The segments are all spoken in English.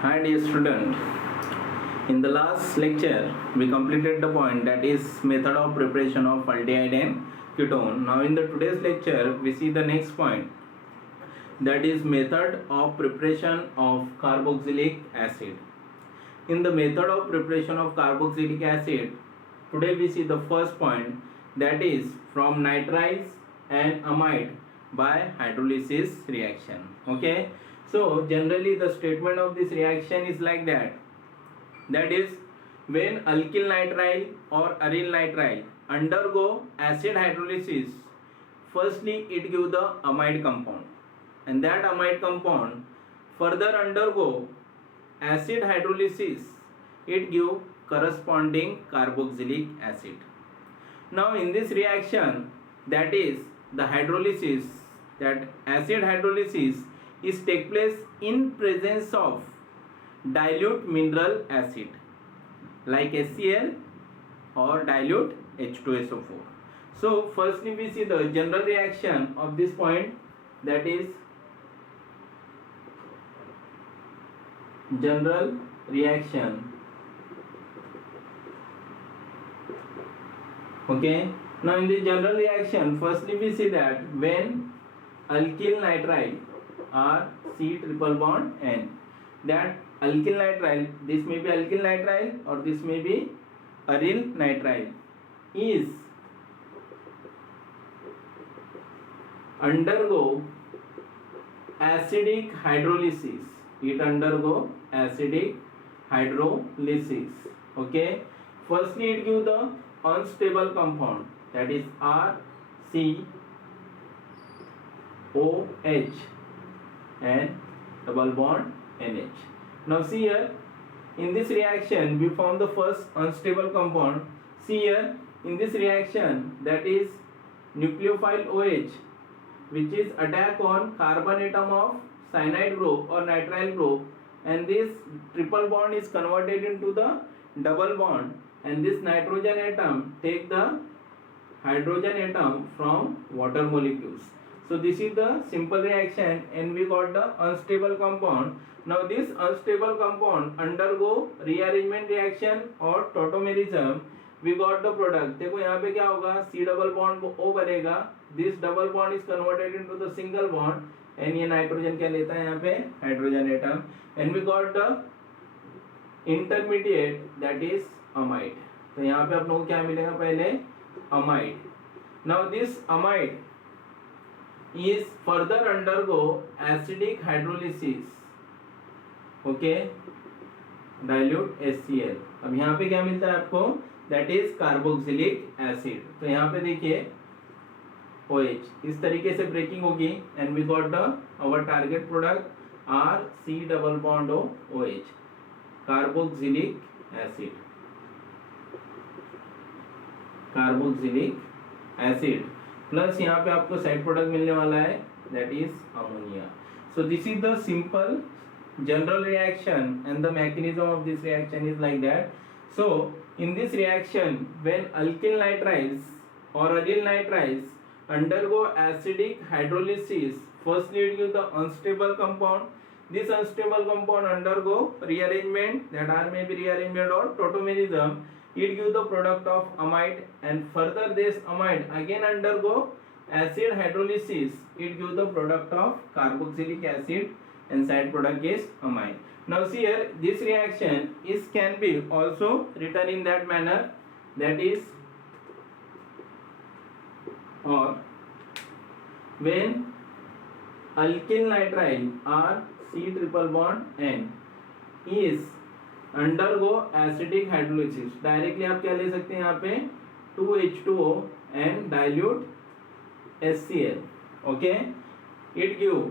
Hi dear student, in the last lecture we completed the point that is method of preparation of aldehyde and ketone. Now in the today's lecture we see the next point, that is method of preparation of carboxylic acid. In the method of preparation of carboxylic acid, today we see the first point, that is from nitriles and amide by hydrolysis reaction. Okay, so generally the statement of this reaction is like that, that is when alkyl nitrile or aryl nitrile undergo acid hydrolysis, firstly it gives the amide compound, and that amide compound further undergo acid hydrolysis, it give corresponding carboxylic acid. Now in this reaction, that is the hydrolysis, that acid hydrolysis is take place in presence of dilute mineral acid like HCl or dilute H2SO4. So firstly we see the general reaction of this point, that is general reaction. Okay, now in the general reaction, firstly we see that when alkyl nitrile or C triple bond N, that alkyl nitrile, this may be alkyl nitrile or this may be aryl nitrile, is undergo acidic hydrolysis, it undergo acidic hydrolysis. Okay, firstly it give the unstable compound, that is RCOH and double bond NH. Now see here, in this reaction we found the first unstable compound. See here, in this reaction, that is nucleophile OH, which is attack on carbon atom of cyanide group or nitrile group, and this triple bond is converted into the double bond, and this nitrogen atom take the hydrogen atom from water molecules. So this is the simple reaction and we got the unstable compound. Now this unstable compound undergo rearrangement reaction or tautomerism, we got the product. देखो यहाँ पे क्या होगा, C double bond O बनेगा, this double bond is converted into the single bond, and ये nitrogen क्या लेता है यहाँ पे, hydrogen atom, and we got the intermediate, that is amide. तो यहाँ पे अपनों को क्या मिलेगा, पहले amide. Now this amide is further undergo acidic hydrolysis. Okay, dilute HCl. अब यहाँ पे क्या मिलता है आपको, that is carboxylic acid. तो यहाँ पे देखिए OH इस तरीके से ब्रेकिंग होगी and we got the our target product RC double bond OH, carboxylic acid. Carboxylic acid plus यहाँ पे आपको साइड प्रोडक्ट मिलने वाला है, that is ammonia. So this is the simple general reaction and the mechanism of this reaction is like that. So in this reaction when alkyl nitriles और aryl nitriles undergo acidic hydrolysis, firstly it gives the unstable compound. This unstable compound undergo rearrangement, that R may be rearrangement or tautomerism, it gives the product of amide, and further this amide again undergo acid hydrolysis, it gives the product of carboxylic acid and side product is amide. Now see here, this reaction is can be also written in that manner, that is or when alkyl nitrile or C triple bond N is undergo acidic hydrolysis, directly आप क्या ले सकते हैं यहाँ पे 2H2O and dilute HCl. Okay, it give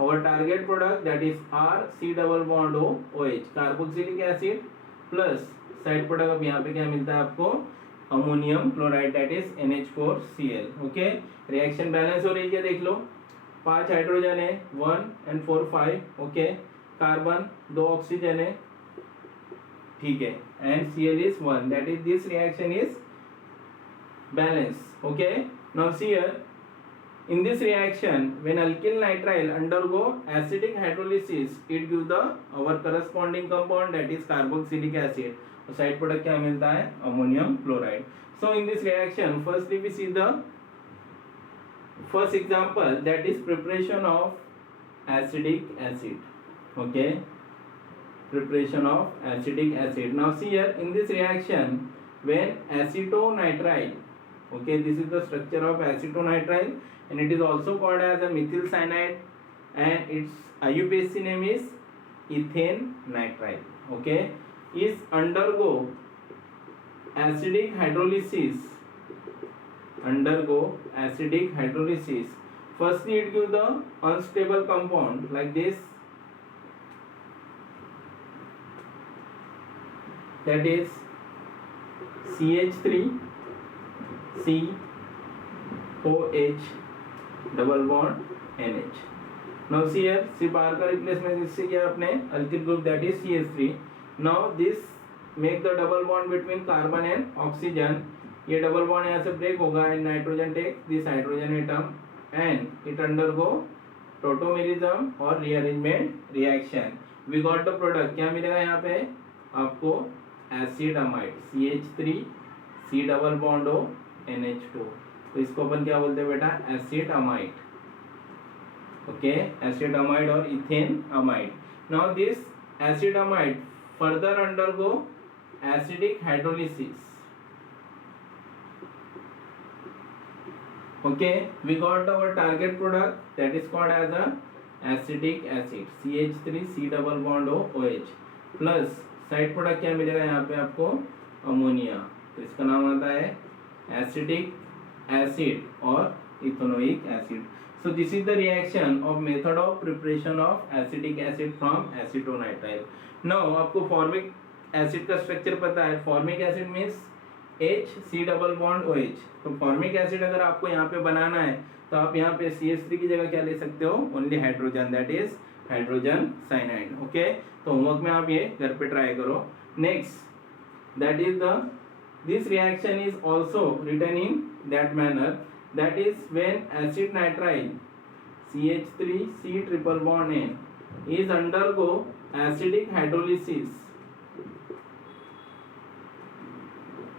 our target product, that is R C double bond O OH, carboxylic acid plus side product. अब यहाँ पे क्या मिलता है आपको, ammonium chloride, that is NH4Cl. Okay, reaction balance हो रही है, देख लो 5 हाइड्रोजन है, 1 and 4 5. ओके, कार्बन 2 ऑक्सीजन है, ठीक है, and Cl is 1, that is this reaction is balance. Okay, now see here, In this reaction, when alkyl nitrile undergo acidic hydrolysis, it gives the our corresponding compound, that is carboxylic acid. तो side product क्या मिलता है? Ammonium chloride. So in this reaction, firstly we see the first example, that is preparation of acidic acid. Okay, preparation of acidic acid. Now see here, in this reaction, when acetonitrile, okay, this is the structure of acetonitrile, and it is also called as a methyl cyanide, and its IUPAC name is ethane nitrile. Okay, is undergo acidic hydrolysis. Firstly it gives the unstable compound like this, that is CH3 COH double bond NH. Now see here, सिर्फ R का replacement इससे किया अपने alkyl group, that is CH3. Now this make the double bond between carbon and oxygen. ये double bond यहाँ से break होगा, and nitrogen take this hydrogen atom and it undergo tautomerism और rearrangement reaction. We got the product. क्या मिलेगा यहाँ पे आपको? Acid amide, CH3 C double bond O NH2. तो इसको अपन क्या बोलते हैं बेटा? Acid amide. Okay, acid amide और ethane amide. Now this acid amide further undergo acidic hydrolysis. Okay, we got our target product, that is called as a acetic acid, CH3 C double bond O OH, plus side product क्या मिलेगा यहाँ पे आपको? Ammonia. तो इसका नाम आता है एसिडिक एसिड और ethanoic acid. So this is the reaction of method of preparation of acidic acid from acetonitrile. Now आपको फॉर्मिक एसिड का स्ट्रक्चर पता है. Formic acid means HC double bond OH. तो फॉर्मिक एसिड अगर आपको यहाँ पे बनाना है तो आप यहाँ पे CH3 की जगह क्या ले सकते हो? Only hydrogen, that is hydrogen cyanide. Okay, तो होमवर्क में आप ये घर पे ट्राई करो. Next, that is the this reaction is also written in that manner, that is when acid nitrile CH3 C triple bond N is undergo acidic hydrolysis.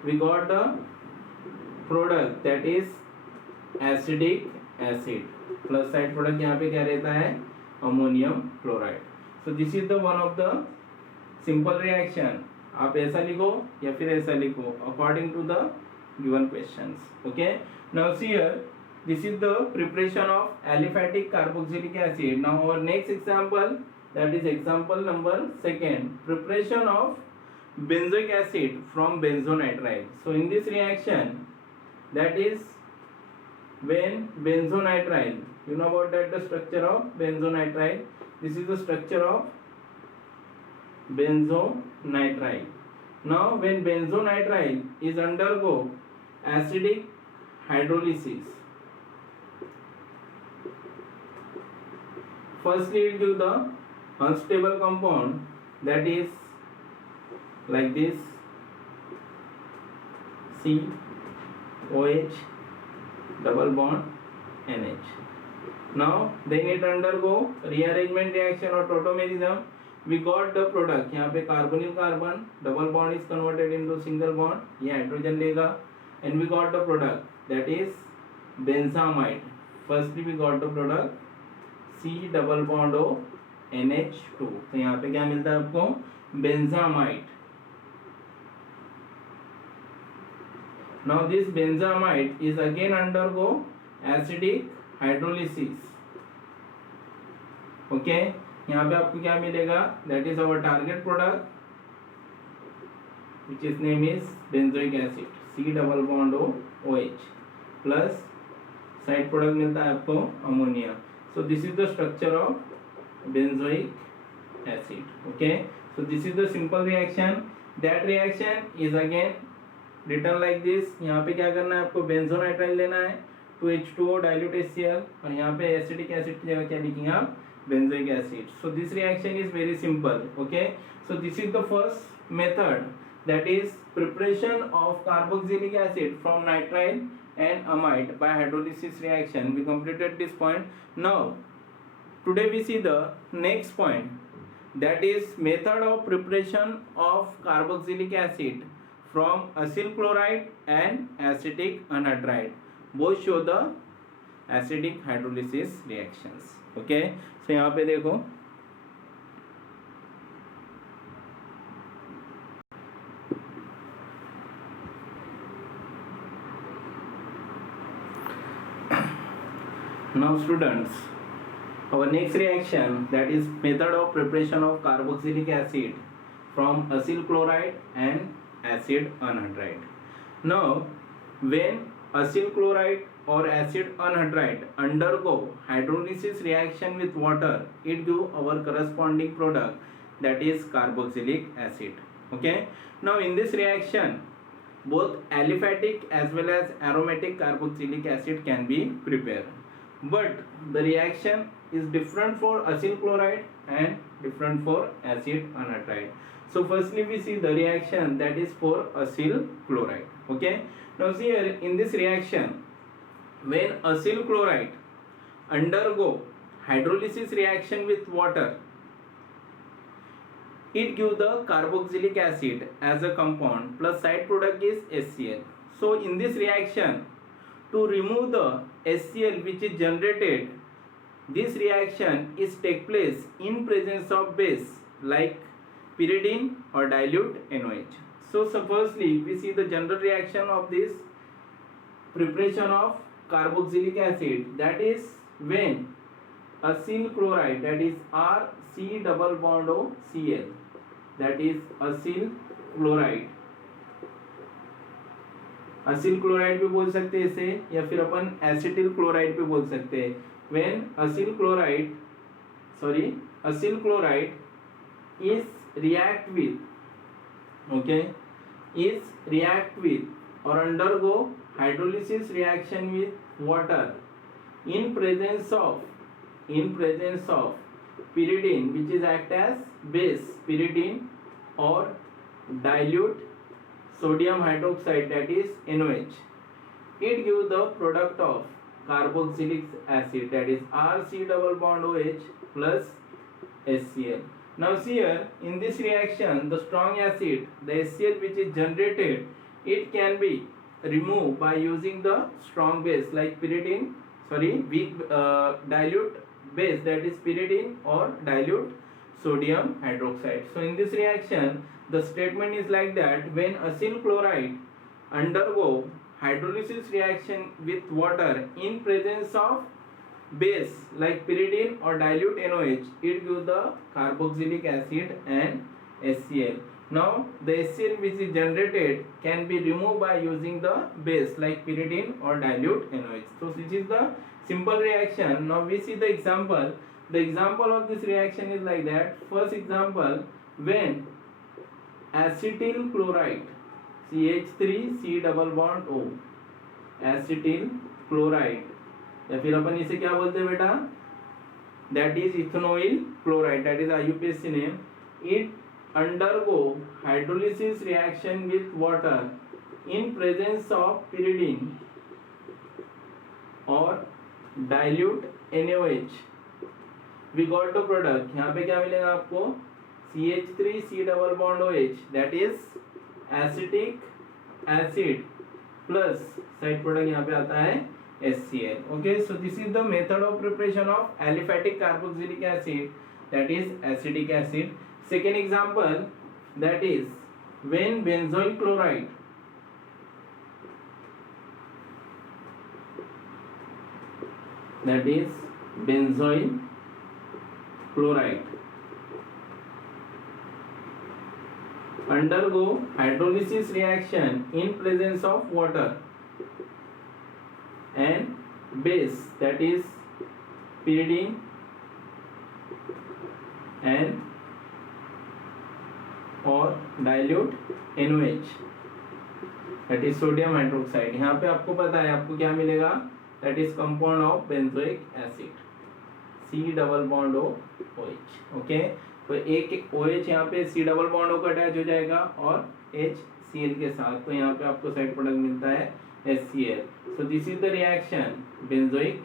We got the product, that is acidic acid, plus side product यहाँ पे क्या रहता है? Ammonium chloride. So this is the one of the simple reaction. आप ऐसा लिखो या फिर ऐसा लिखो according to the given questions. Okay, now see here, this is the preparation of aliphatic carboxylic acid. Now our next example, that is example number 2, preparation of benzoic acid from benzonitrile. So in this reaction, that is when benzonitrile, you know about that, the structure of benzonitrile. This is the structure of benzonitrile. Now when benzonitrile is undergo acidic hydrolysis, firstly it gives the unstable compound, that is like this COH double bond NH. Now then it undergo rearrangement reaction or tautomerism. We got the product. यहाँ पे carbonyl carbon double bond is converted into single bond, ये hydrogen लेगा, and we got the product, that is benzamide. Firstly we got the product C double bond O NH2. तो यहाँ पे क्या मिलता है आपको? benzamide. Now this benzamide is again undergo acidic hydrolysis. Okay, यहाँ पे आपको क्या मिलेगा? That is our target product, which is name is benzoic acid, C double bond O OH, plus side product मिलता है आपको ammonia. So this is the structure of benzoic acid. Okay, so this is the simple reaction. That reaction is again written like this. यहाँ पे क्या करना है आपको? बेंजोनाइट्राइल लेना है, 2H2O डाइल्यूट HCl, और यहाँ पे एसिडिक एसिड की जगह क्या लिखेंगे आप? Benzoic acid. So this reaction is very simple. Okay, so this is the first method, that is preparation of carboxylic acid from nitrile and amide by hydrolysis reaction. We completed this point. Now today we see the next point, that is method of preparation of carboxylic acid from acyl chloride and acetic anhydride. Both show the acidic hydrolysis reactions. Okay, so यहाँ पे देखो now students, our next reaction, that is method of preparation of carboxylic acid from acyl chloride and acid anhydride. Now when acyl chloride or acid anhydride undergo hydrolysis reaction with water, it gives our corresponding product, that is carboxylic acid. Okay, now in this reaction both aliphatic as well as aromatic carboxylic acid can be prepared, but the reaction is different for acyl chloride and different for acid anhydride. So firstly we see the reaction that is for acyl chloride. Okay, now see here in this reaction, when acyl chloride undergo hydrolysis reaction with water, it gives the carboxylic acid as a compound plus side product is HCl. So in this reaction, to remove the HCl which is generated, this reaction is take place in presence of base like pyridine or dilute NOH. So firstly we see the general reaction of this preparation of carboxylic acid, that is when acyl chloride, that is RC double bond O Cl, that is acyl chloride, Aseel chloride भी बोल सकते हैं इसे, या फिर अपन acetyl chloride भी बोल सकते हैं. When Aseel chloride is react with or undergo hydrolysis reaction with water in presence of pyridine which is act as base pyridine or dilute sodium hydroxide, that is NOH. It gives the product of carboxylic acid, that is RC double bond OH plus HCl. Now see here in this reaction the strong acid, the HCl which is generated, it can be removed by using the strong base like pyridine, weak dilute base, that is pyridine or dilute sodium hydroxide. So in this reaction the statement is like that, when acyl chloride undergo hydrolysis reaction with water in presence of base like pyridine or dilute NOH, it gives the carboxylic acid and HCl. Now the HCl which is generated can be removed by using the base like pyridine or dilute NOH. So this is the simple reaction. Now we see the example. The example of this reaction is like that. First example, when acetyl chloride CH3 double bond O, acetyl chloride, या फिर अपन इसे क्या बोलते हैं बेटा, that is ethynyl chloride, that is IUPAC name, it undergo hydrolysis reaction with water in presence of pyridine or dilute NaOH. We got the product. यहाँ पे क्या मिलेगा आपको, CH3 double bond OH, that is acetic acid plus side product यहाँ पे आता है HCl. Okay, so this is the method of preparation of aliphatic carboxylic acid, that is acetic acid. Second example, that is when benzoyl chloride undergo hydrolysis reaction in presence of water and base, that is pyridine and or dilute NOH, that is sodium hydroxide. यहाँ पे आपको पता है आपको क्या मिलेगा, that is compound of benzoic acid, C double bond O OH. Okay, तो एक OH यहाँ पे C double bond O का अटैच हो जाएगा और HCl के साथ, तो यहाँ पे आपको साइड प्रोडक्ट मिलता है HCl. So this is the reaction, benzoic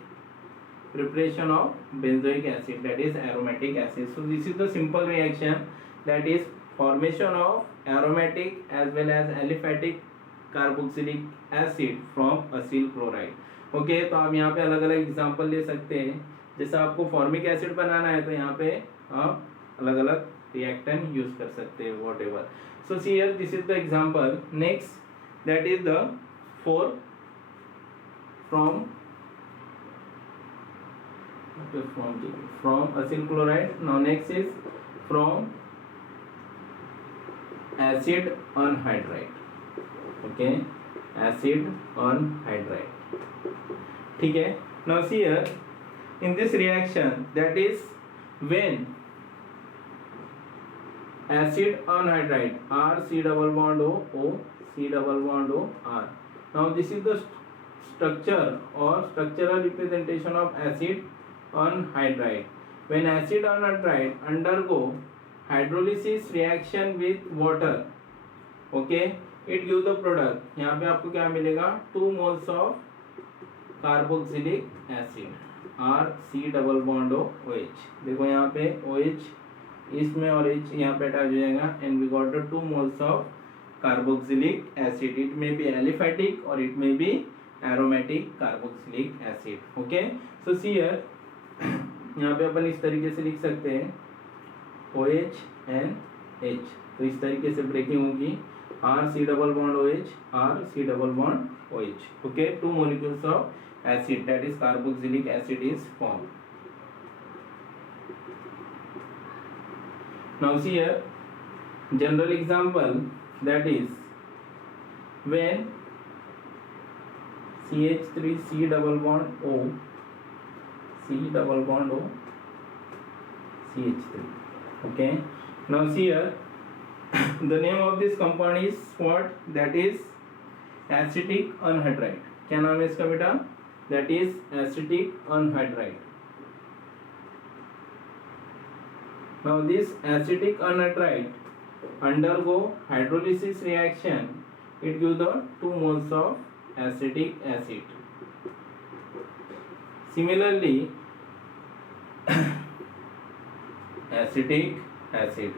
preparation of benzoic acid, that is aromatic acid. So this is the simple reaction, that is formation of aromatic as well as aliphatic carboxylic acid from acyl chloride. Okay, तो आप यहाँ पे अलग अलग example ले सकते हैं. जैसे आपको फॉर्मिक एसिड बनाना है तो यहाँ पे आप अलग अलग रिएक्टेंट यूज कर सकते हैं, what ever. So see here, this is the example. Next, that is the 4 from acyl chloride. Now next is from acid anhydride. Okay, acid anhydride. ठीक है. Now see here, in this reaction, that is when acid anhydride, R C double bond O, O C double bond O, R. Now this is the structure or structural representation of acid anhydride. When acid anhydride undergo hydrolysis reaction with water, okay, it give the product. यहाँ पे आपको क्या मिलेगा, 2 moles of carboxylic acid, R C double bond O OH. देखो यहाँ पे OH इसमें और H यहाँ पे अटैच हो जाएगा, and we got the 2 moles of carboxylic acid. It may be aliphatic or it may be aromatic carboxylic acid. Okay, so see here, यहाँ पे अपन इस तरीके से लिख सकते हैं OH and H. तो इस तरीके से ब्रेकिंग होगी, R C double bond OH, R C double bond OH. Okay, 2 molecules of acid, that is carboxylic acid, is formed. Now see here, general example, that is when CH3 C double bond O, C double bond O, CH3. Okay, now see here, the name of this compound is what, that is acetic anhydride. क्या नाम है इसका बेटा, that is acetic anhydride. Now this acetic anhydride undergo hydrolysis reaction, it gives the 2 moles of acetic acid. Similarly, acetic acid.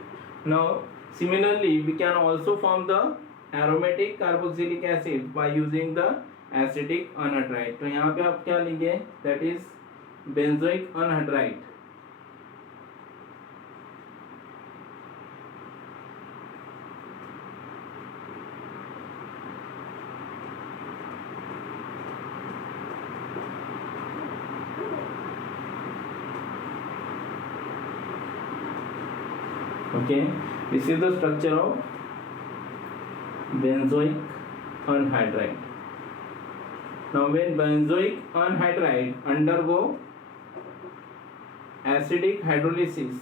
Now similarly, we can also form the aromatic carboxylic acid by using the acetic anhydride. तो यहाँ पे आप क्या लेंगे, that is benzoic anhydride. Okay, this is the structure of benzoic anhydride. Now when benzoic anhydride undergo hydrolysis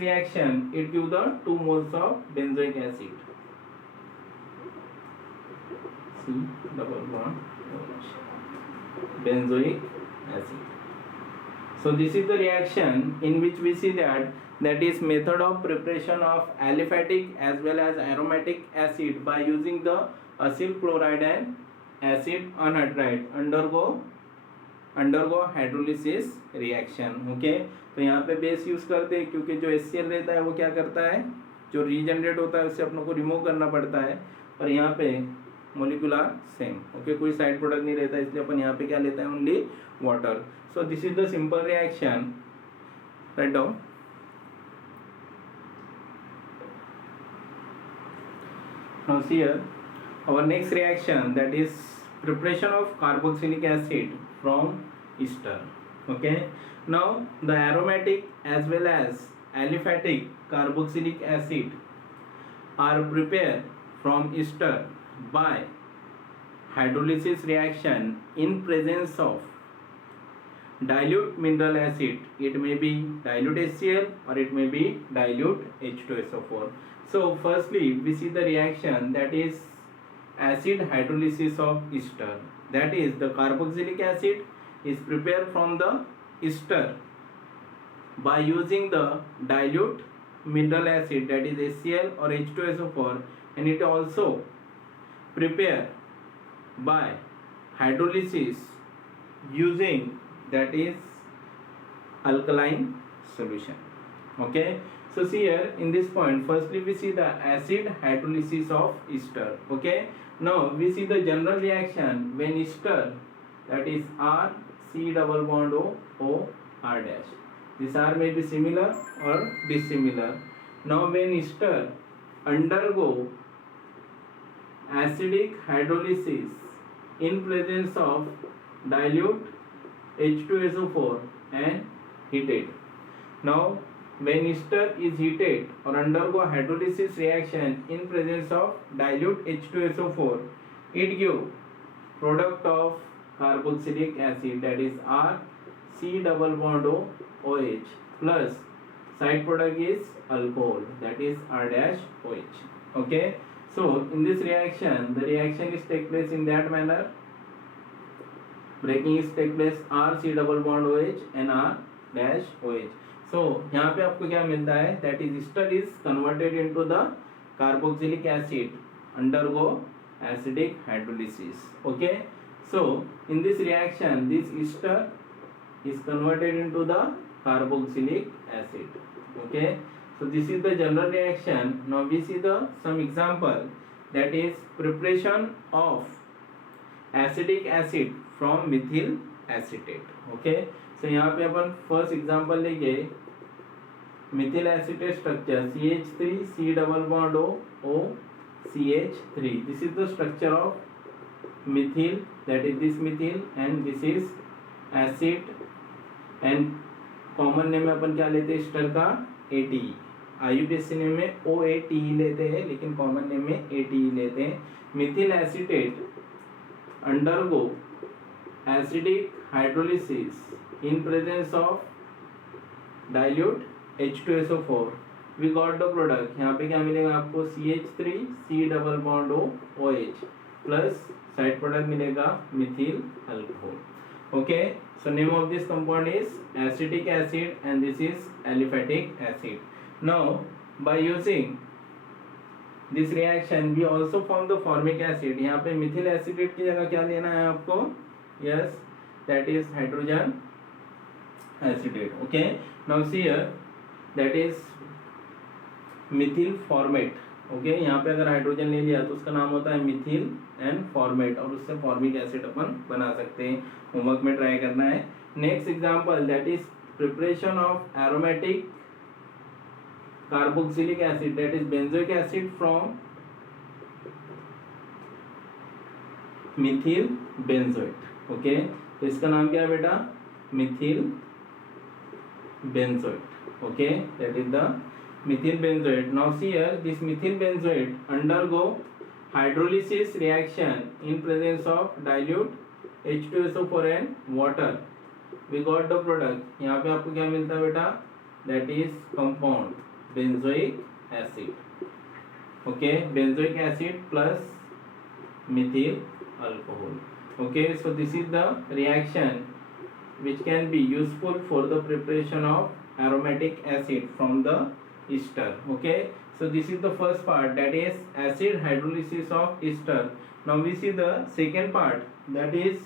reaction, it gives the 2 moles of benzoic acid, C double bond OH, benzoic acid. So this is the reaction in which we see that is method of preparation of aliphatic as well as aromatic acid by using the acyl chloride and acid anhydride undergo hydrolysis reaction. Okay, तो यहाँ पे base use करते हैं क्योंकि जो HCl रहता है वो क्या करता है, जो रीजनरेट होता है उससे अपनों को रिमूव करना पड़ता है, और यहाँ पे मोलिकुलर सेम. ओके, कोई साइड प्रोडक्ट नहीं रहता, इसलिए अपन यहाँ पे क्या लेता है, only water. So this is the simple reaction. Write down. Now see here, our next reaction, that is preparation of carboxylic acid from ester. Okay, now the aromatic as well as aliphatic carboxylic acid are prepared from ester by hydrolysis reaction in presence of dilute mineral acid. It may be dilute HCl or it may be dilute H2SO4. So firstly we see the reaction, that is acid hydrolysis of ester. That is the carboxylic acid is prepared from the ester by using the dilute mineral acid, that is HCl or H2SO4, and it also prepare by hydrolysis using, that is, alkaline solution. Okay, so see here in this point, firstly we see the acid hydrolysis of ester. Okay, now we see the general reaction when ester, that is R C double bond O R dash. This R may be similar or dissimilar. Now when ester undergo acidic hydrolysis in presence of dilute H2SO4 and heated. Now when ester is heated or undergo hydrolysis reaction in presence of dilute H2SO4, it gives product of carboxylic acid, that is R C double bond OH plus side product is alcohol, that is R dash OH. Okay, so in this reaction, the reaction is take place in that manner. Breaking is take place R C double bond OH and R dash OH. So यहाँ पे आपको क्या मिलता है, that is ester is converted into the carboxylic acid undergo acidic hydrolysis. Okay, so in this reaction, this ester is converted into the carboxylic acid. Okay, so this is the general reaction. Now we see the some example, that is preparation of acidic acid from methyl acetate. Okay, so यहाँ पे अपन first example लेंगे, methyl acetate structure CH3 C double bond O CH3. This is the structure of methyl, that is this methyl, and this is acid, and common name में अपन क्या लेते हैं ester का, ATE. IUPAC name में OATE लेते हैं, लेकिन common name में ATE लेते हैं. Mithil acetate undergo acidic hydrolysis in presence of dilute H2SO4. We got the product. यहाँ पे क्या मिलेगा आपको, CH3 C double bond OH plus side product मिलेगा methyl alcohol. Okay, so name of this compound is acetic acid and this is aliphatic acid. Now by using this reaction we also form the formic acid. यहाँ पे methyl acetate की जगह क्या लेना है आपको, yes, that is hydrogen acetate. Okay, now see here, that is methyl formate. Okay, यहाँ पे अगर हाइड्रोजन ले लिया तो उसका नाम होता है मिथिल एंड फॉर्मेट, और उससे फॉर्मिक एसिड अपन बना सकते हैं. होमवर्क में ट्राई करना है. Next example, that is preparation of aromatic carboxylic acid, that is benzoic acid from Mithil benzoate. Okay, तो इसका नाम क्या है बेटा, Mithil benzoate. Okay, that is the methyl benzoate. Now see here, this methyl benzoate undergo hydrolysis reaction in presence of dilute H2SO4 and water. We got the product. यहाँ पे आपको क्या मिलता है बेटा, that is compound benzoic acid. Okay, benzoic acid plus methyl alcohol. Okay, so this is the reaction which can be useful for the preparation of aromatic acid from the ester. Okay, so this is the first part, that is acid hydrolysis of ester. Now we see the second part, that is